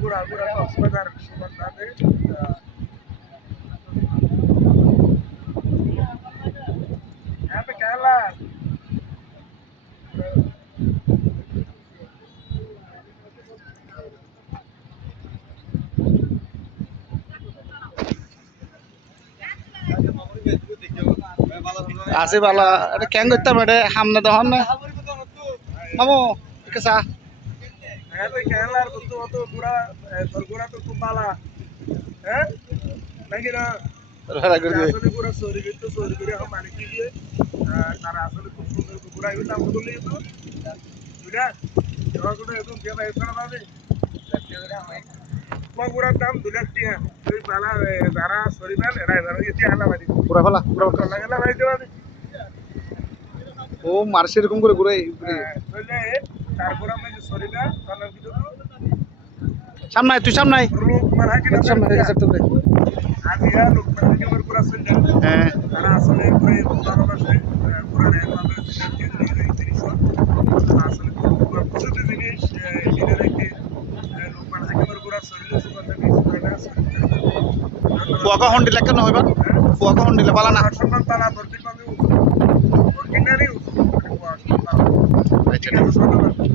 ঘোরা ঘোরা কক্সবাজার সীমান্তে यहाँ पे कहला আছে বালা এটা কেন করতাম এটা হামনা দহন না মামু কেসা यहाँ पे कहला तो पूरा सरगुरा तो कुंबाला है लेकिन ভাড়া করে দিবে আসলে পুরো সরি করে এখন মানে কি দিয়ে তারা আসলে খুব সুন্দর পুরা এই দাম বলে তো বুঝা এবার কোনো একদম কে ভাই এখানে পাবে পুরা দাম 2 লাখ টাকা ওই বালা যারা সরিবেন এরা এবার এসে হালা বাড়ি পুরা ফেলা পুরা লাগলা ভাই দেওয়া ও মারছে এরকম করে ঘুরে তাহলে তারপর আমরা যে সরিবা তাহলে কি সামনে তুই সামনে লোক মারা কি সামনে করে আগে লোক মারা কি আমার পুরা শুনলে হ্যাঁ তারা আসলে পুরো ভালোবাসে পুরা রেল ভাবে আসলে পুরো প্রতিটি জিনিস এটা রেখে লোক মারা কি আমার পুরা শরীর সুগন্ধ আছে ফুয়াকা হন্ডিলা কেন হইবা ফুয়াকা হন্ডিলা পালা না সম্মান তালা প্রতিটি মানে অর্ডিনারি